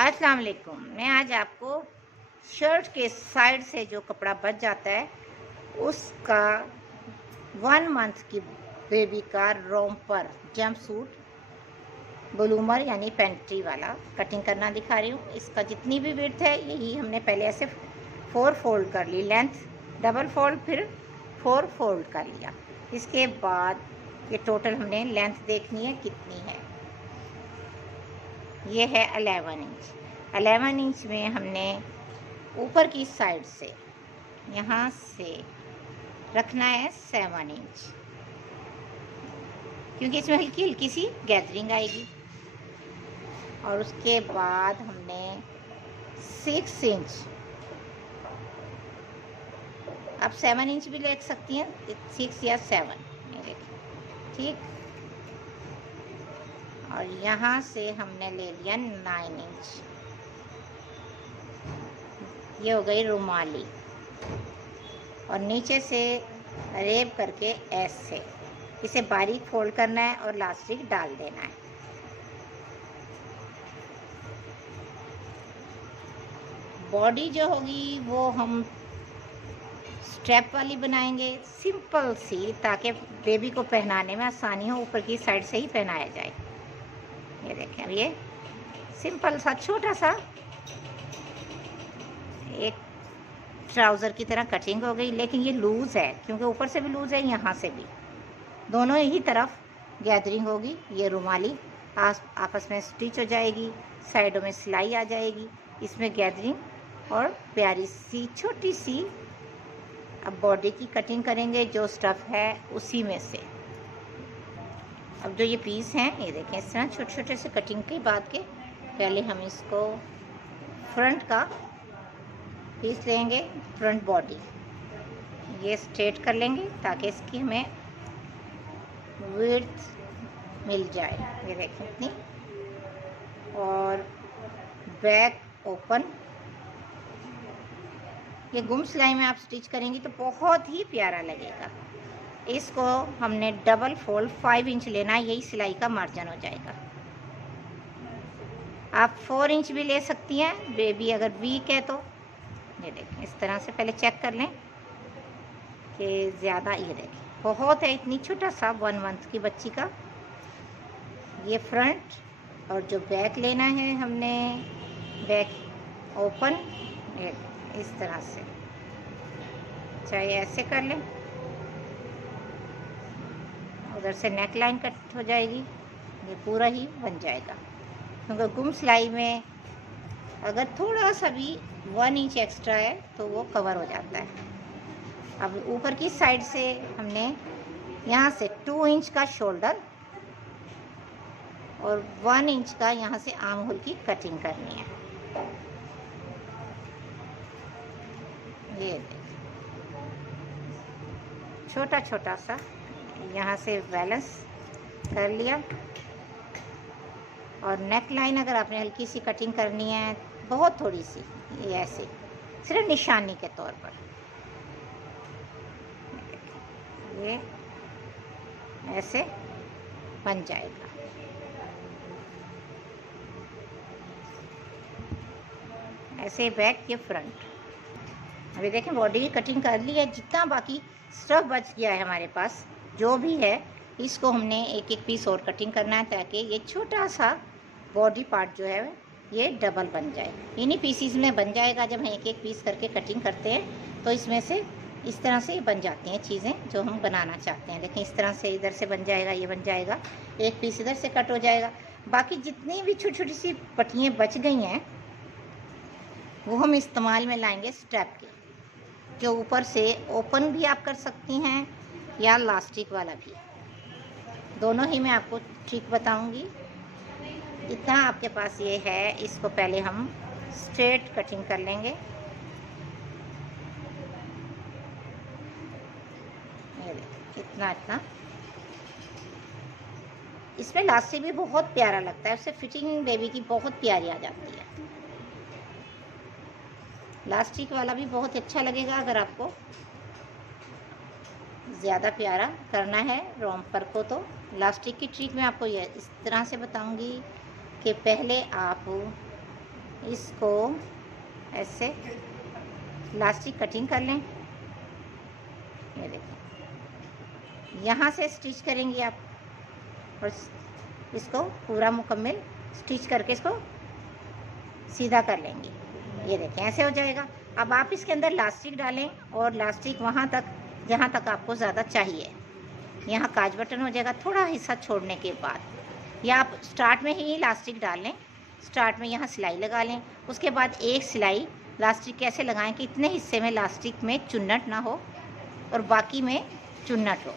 अस्सलाम वालेकुम। मैं आज आपको शर्ट के साइड से जो कपड़ा बच जाता है उसका 1 मंथ की बेबी का रोम्पर जंप सूट ब्लूमर यानी पेंट्री वाला कटिंग करना दिखा रही हूँ। इसका जितनी भी विड्थ है यही हमने पहले ऐसे 4 फोल्ड कर ली, लेंथ डबल फोल्ड फिर 4 फोल्ड कर लिया। इसके बाद ये टोटल हमने लेंथ देखनी है कितनी है। ये है 11 इंच। 11 इंच में हमने ऊपर की साइड से यहाँ से रखना है 7 इंच, क्योंकि इसमें हल्की हल्की सी गैदरिंग आएगी। और उसके बाद हमने 6 इंच, आप 7 इंच भी ले सकती हैं, 6 या 7 ये देखिए, ठीक। और यहाँ से हमने ले लिया 9 इंच, ये हो गई रुमाली। और नीचे से रेब करके ऐसे इसे बारीक फोल्ड करना है और इलास्टिक डाल देना है। बॉडी जो होगी वो हम स्ट्रैप वाली बनाएंगे, सिंपल सी, ताकि बेबी को पहनाने में आसानी हो। ऊपर की साइड से ही पहनाया जाए। ये देखें, अब ये सिंपल सा छोटा सा एक ट्राउज़र की तरह कटिंग हो गई, लेकिन ये लूज़ है क्योंकि ऊपर से भी लूज़ है, यहाँ से भी, दोनों ही तरफ गैदरिंग होगी। ये रुमाली आपस में स्टिच हो जाएगी, साइडों में सिलाई आ जाएगी, इसमें गैदरिंग और प्यारी सी छोटी सी। अब बॉडी की कटिंग करेंगे, जो स्टफ़ है उसी में से। अब जो ये पीस हैं ये देखें, इस तरह छोटे छोटे से कटिंग के बाद के पहले हम इसको फ्रंट का पीस लेंगे, फ्रंट बॉडी ये स्ट्रेट कर लेंगे ताकि इसकी हमें विड्थ मिल जाए। ये देखें इतनी। और बैक ओपन, ये गुम सिलाई में आप स्टिच करेंगी तो बहुत ही प्यारा लगेगा। इसको हमने डबल फोल्ड 5 इंच लेना है, यही सिलाई का मार्जिन हो जाएगा। आप 4 इंच भी ले सकती हैं, बेबी अगर वीक है तो। ये देखें, इस तरह से पहले चेक कर लें कि ज़्यादा, ये देखें बहुत है, इतनी छोटा सा 1 मंथ की बच्ची का। ये फ्रंट। और जो बैक लेना है हमने, बैक ओपन, ये इस तरह से, चाहे ऐसे कर लें, उधर से नेक लाइन कट हो जाएगी, ये पूरा ही बन जाएगा। क्योंकि गुम सिलाई में अगर थोड़ा सा भी 1 इंच एक्स्ट्रा है तो वो कवर हो जाता है। अब ऊपर की साइड से हमने यहाँ से 2 इंच का शोल्डर और 1 इंच का यहाँ से आर्म होल की कटिंग करनी है। ये छोटा छोटा सा यहाँ से बैलेंस कर लिया। और नेक लाइन अगर आपने हल्की सी कटिंग करनी है, बहुत थोड़ी सी, ये ऐसे सिर्फ निशानी के तौर पर, ये ऐसे बन जाएगा। ऐसे बैक, ये फ्रंट। अभी देखें बॉडी की कटिंग कर ली है। जितना बाकी स्टफ बच गया है हमारे पास, जो भी है, इसको हमने एक एक पीस और कटिंग करना है ताकि ये छोटा सा बॉडी पार्ट जो है ये डबल बन जाए। इन्हीं पीसीस में बन जाएगा। जब हम एक एक पीस करके कटिंग करते हैं तो इसमें से इस तरह से बन जाती हैं चीज़ें जो हम बनाना चाहते हैं। लेकिन इस तरह से इधर से बन जाएगा, ये बन जाएगा, एक पीस इधर से कट हो जाएगा। बाकी जितनी भी छोटी छोटी सी पट्टियाँ बच गई हैं वो हम इस्तेमाल में लाएंगे स्ट्रैप के, जो ऊपर से ओपन भी आप कर सकती हैं या लास्टिक वाला भी, दोनों ही मैं आपको ट्रिक बताऊंगी। जितना आपके पास ये है, इसको पहले हम स्ट्रेट कटिंग कर लेंगे। ये देखिए, इतना इतना। इसमें लास्टिक भी बहुत प्यारा लगता है, उससे फिटिंग बेबी की बहुत प्यारी आ जाती है। लास्टिक वाला भी बहुत अच्छा लगेगा। अगर आपको ज़्यादा प्यारा करना है रोम्पर को तो लास्टिक की ट्रिक मैं आपको ये इस तरह से बताऊंगी कि पहले आप इसको ऐसे इलास्टिक कटिंग कर लें। ये देखिए, यहाँ से स्टिच करेंगे आप और इसको पूरा मुकम्मल स्टिच करके इसको सीधा कर लेंगे। ये देखें ऐसे हो जाएगा। अब आप इसके अंदर इलास्टिक डालें और इलास्टिक वहाँ तक जहाँ तक आपको ज़्यादा चाहिए। यहाँ काज बटन हो जाएगा थोड़ा हिस्सा छोड़ने के बाद, या आप स्टार्ट में ही इलास्टिक डाल लें। स्टार्ट में यहाँ सिलाई लगा लें, उसके बाद एक सिलाई इलास्टिक कैसे लगाएं कि इतने हिस्से में इलास्टिक में चुन्नट ना हो और बाकी में चुन्नट हो।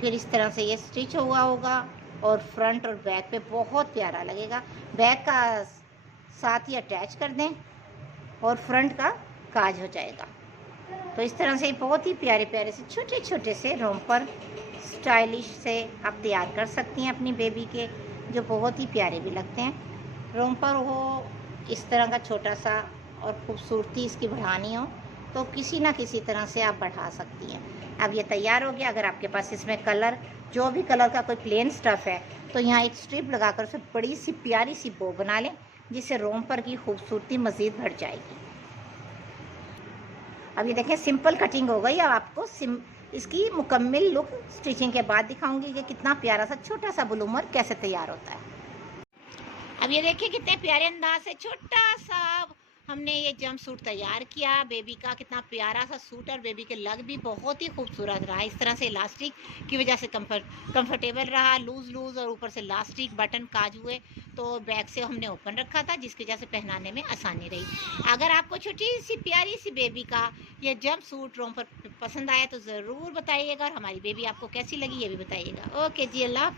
फिर इस तरह से ये स्टिच हुआ होगा और फ्रंट और बैक पे बहुत प्यारा लगेगा। बैक का साथ ही अटैच कर दें और फ्रंट का काज हो जाएगा। तो इस तरह से बहुत ही प्यारे प्यारे से छोटे छोटे से रोम्पर स्टाइलिश से आप तैयार कर सकती हैं अपनी बेबी के, जो बहुत ही प्यारे भी लगते हैं। रोम्पर हो इस तरह का छोटा सा और खूबसूरती इसकी बढ़ानी हो तो किसी ना किसी तरह से आप बढ़ा सकती हैं। अब ये तैयार हो गया। अगर आपके पास इसमें कलर, जो भी कलर का कोई प्लेन स्टफ़ है, तो यहाँ एक स्ट्रिप लगाकर उसे बड़ी सी प्यारी सी बो बना लें, जिससे रोम्पर की खूबसूरती मज़ीद बढ़ जाएगी। अब ये देखें सिंपल कटिंग हो गई। अब आपको इसकी मुकम्मल लुक स्टिचिंग के बाद दिखाऊंगी कि कितना प्यारा सा छोटा सा ब्लूमर कैसे तैयार होता है। अब ये देखिए कितने प्यारे अंदाज से छोटा सा हमने ये जंप सूट तैयार किया बेबी का। कितना प्यारा सा सूट और बेबी के लग भी बहुत ही खूबसूरत रहा। इस तरह से इलास्टिक की वजह से कंफर्टेबल रहा, लूज़ और ऊपर से इलास्टिक बटन काज हुए, तो बैक से हमने ओपन रखा था, जिसकी वजह से पहनाने में आसानी रही। अगर आपको छोटी सी प्यारी सी बेबी का ये जंप सूट रोम्पर पसंद आया तो ज़रूर बताइएगा, और हमारी बेबी आपको कैसी लगी ये भी बताइएगा। ओके जी, अल्लाह।